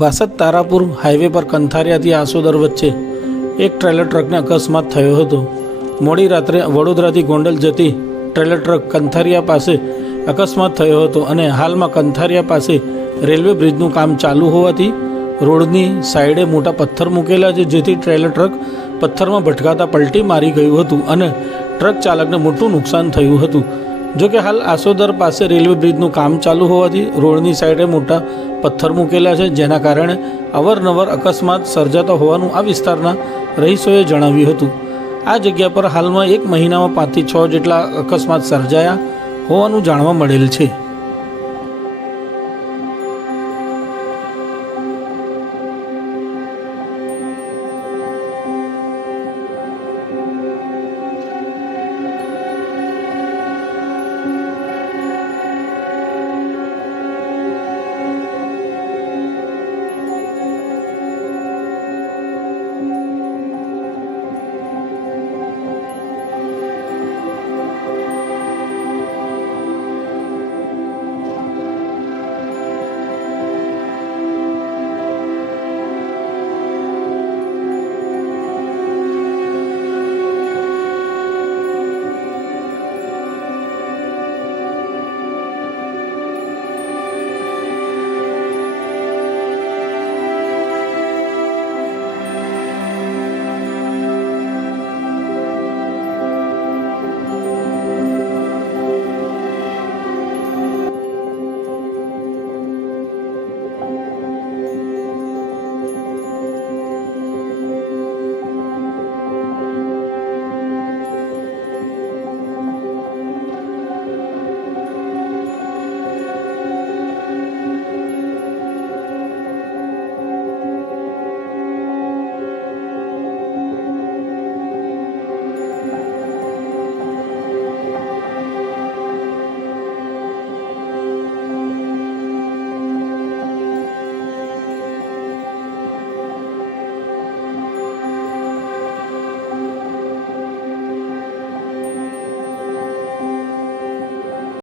Vasad Tarapur highway પર કંથારિયાથી આસોદર વચ્ચે એક ટ્રેલર ટ્રકને અકસ્માત થયો હતો। મોડી રાત્રે વડોદરાથી ગોંડલ જતી ટ્રેલર ટ્રક કંથારિયા પાસે અકસ્માત થયો હતો અને હાલમાં કંથારિયા પાસે રેલવે બ્રિજનું કામ ચાલુ હોવાથી રોડની સાઈડે મોટા પથ્થર મૂકેલા છે, જેથી ટ્રેલર ટ્રક પથ્થરમાં ભટકાતા પલટી મારી ગયું હતું અને ટ્રક ચાલકને મોટું નુકસાન થયું હતું। જોકે હાલ આસોદર પાસે રેલવે બ્રિજનું કામ ચાલુ હોવાથી રોડની સાઈડે મોટા પથ્થર મૂકેલા છે, જેના કારણે અવારનવાર અકસ્માત સર્જાતા હોવાનું આ વિસ્તારના રહીશોએ જણાવ્યું હતું। આ જગ્યા પર હાલમાં એક મહિનામાં 5 થી 6 જેટલા અકસ્માત સર્જાયા હોવાનું જાણવા મળેલ છે।